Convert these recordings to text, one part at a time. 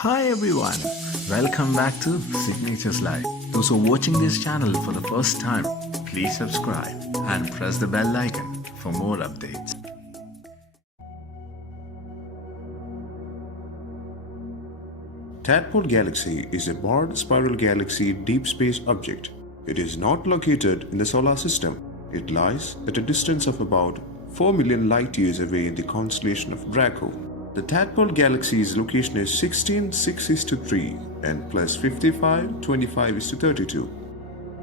Hi everyone, welcome back to Signatures Live. Those who are watching this channel for the first time, please subscribe and press the bell icon for more updates. Tadpole Galaxy is a barred spiral galaxy deep space object. It is not located in the solar system. It lies at a distance of about 4 million light years away in the constellation of DRACO. The Tadpole Galaxy's location is 16:6:3 and plus 55:25:32.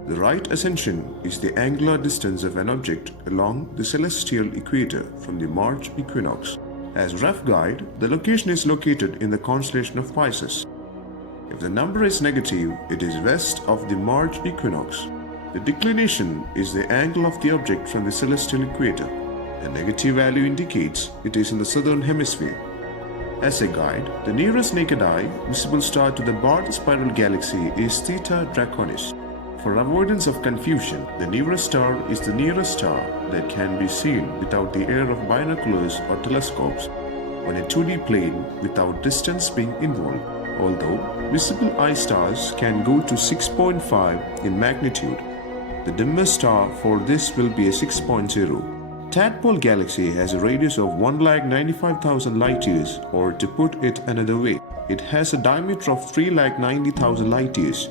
The right ascension is the angular distance of an object along the celestial equator from the March equinox. As rough guide, the location is located in the constellation of Pisces. If the number is negative, it is west of the March equinox. The declination is the angle of the object from the celestial equator. A negative value indicates it is in the southern hemisphere. As a guide, the nearest naked eye visible star to the barred spiral galaxy is Theta Draconis. For avoidance of confusion, the nearest star is the nearest star that can be seen without the aid of binoculars or telescopes on a 2D plane without distance being involved. Although visible eye stars can go to 6.5 in magnitude, the dimmest star for this will be a 6.0. Tadpole Galaxy has a radius of 1,95,000 light-years, or to put it another way, it has a diameter of 3,90,000 light-years.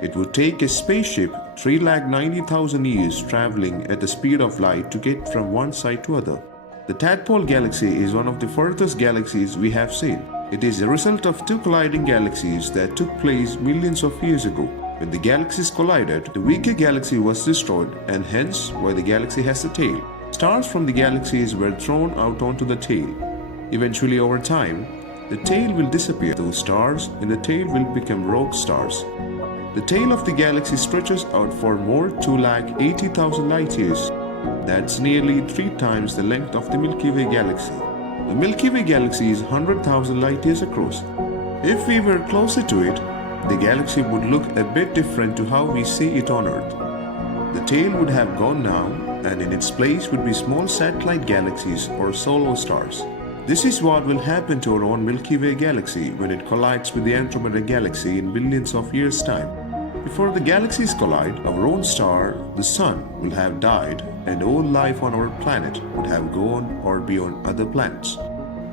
It would take a spaceship 3,90,000 years traveling at the speed of light to get from one side to other. The Tadpole Galaxy is one of the furthest galaxies we have seen. It is a result of two colliding galaxies that took place millions of years ago. When the galaxies collided, the weaker galaxy was destroyed, and hence why the galaxy has a tail. Stars from the galaxies were thrown out onto the tail. Eventually, over time, the tail will disappear. Those stars in the tail will become rogue stars. The tail of the galaxy stretches out for more 2,80,000 light-years. That's nearly 3 times the length of the Milky Way galaxy. The Milky Way galaxy is 100,000 light-years across. If we were closer to it, the galaxy would look a bit different to how we see it on Earth. The tail would have gone now, and in its place would be small satellite galaxies or solar stars. This is what will happen to our own Milky Way galaxy when it collides with the Andromeda galaxy in billions of years' time. Before the galaxies collide, our own star, the Sun, will have died, and all life on our planet would have gone or be on other planets.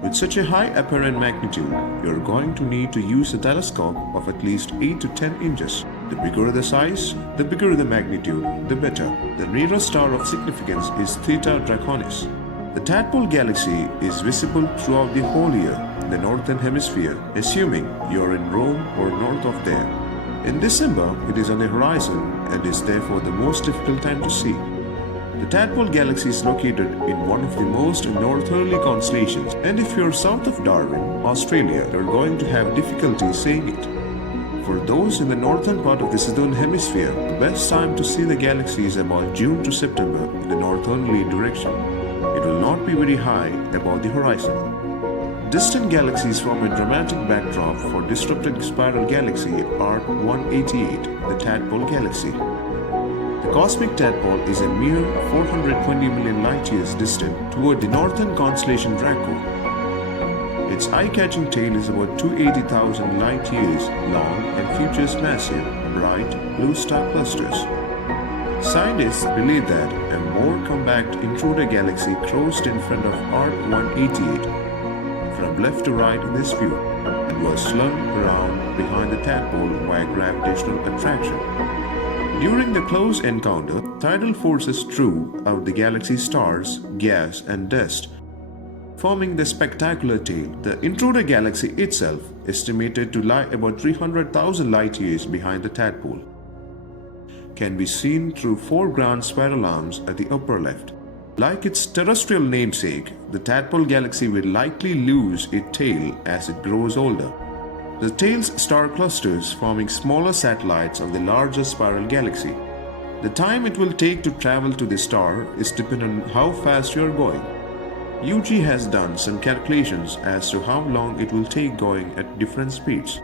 With such a high apparent magnitude, you are going to need to use a telescope of at least 8 to 10 inches. The bigger the size, the bigger the magnitude, the better. The nearest star of significance is Theta Draconis. The Tadpole Galaxy is visible throughout the whole year in the northern hemisphere, assuming you are in Rome or north of there. In December, it is on the horizon and is therefore the most difficult time to see. The Tadpole Galaxy is located in one of the most northerly constellations, and if you're south of Darwin, Australia, you're going to have difficulty seeing it. For those in the northern part of the southern hemisphere, the best time to see the galaxy is about June to September in the northerly direction. It will not be very high above the horizon. Distant galaxies form a dramatic backdrop for disrupted spiral galaxy Arc 188, the Tadpole Galaxy. The cosmic tadpole is a mere 420 million light-years distant toward the northern constellation DRACO. Its eye-catching tail is about 280,000 light-years long and features massive, bright, blue star clusters. Scientists believe that a more compact intruder galaxy crossed in front of Arc 188 from left to right in this view and was slung around behind the tadpole by gravitational attraction. During the close encounter, tidal forces drew out the galaxy's stars, gas, and dust, forming the spectacular tail. The intruder galaxy itself, estimated to lie about 300,000 light-years behind the tadpole, can be seen through 4 grand spiral arms at the upper left. Like its terrestrial namesake, the Tadpole Galaxy will likely lose its tail as it grows older. The tail's star clusters forming smaller satellites of the larger spiral galaxy. The time it will take to travel to the star is dependent on how fast you are going. UG has done some calculations as to how long it will take going at different speeds.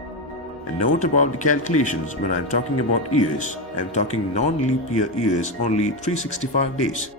A note about the calculations: when I am talking about years, I am talking non-leap year years, only 365 days.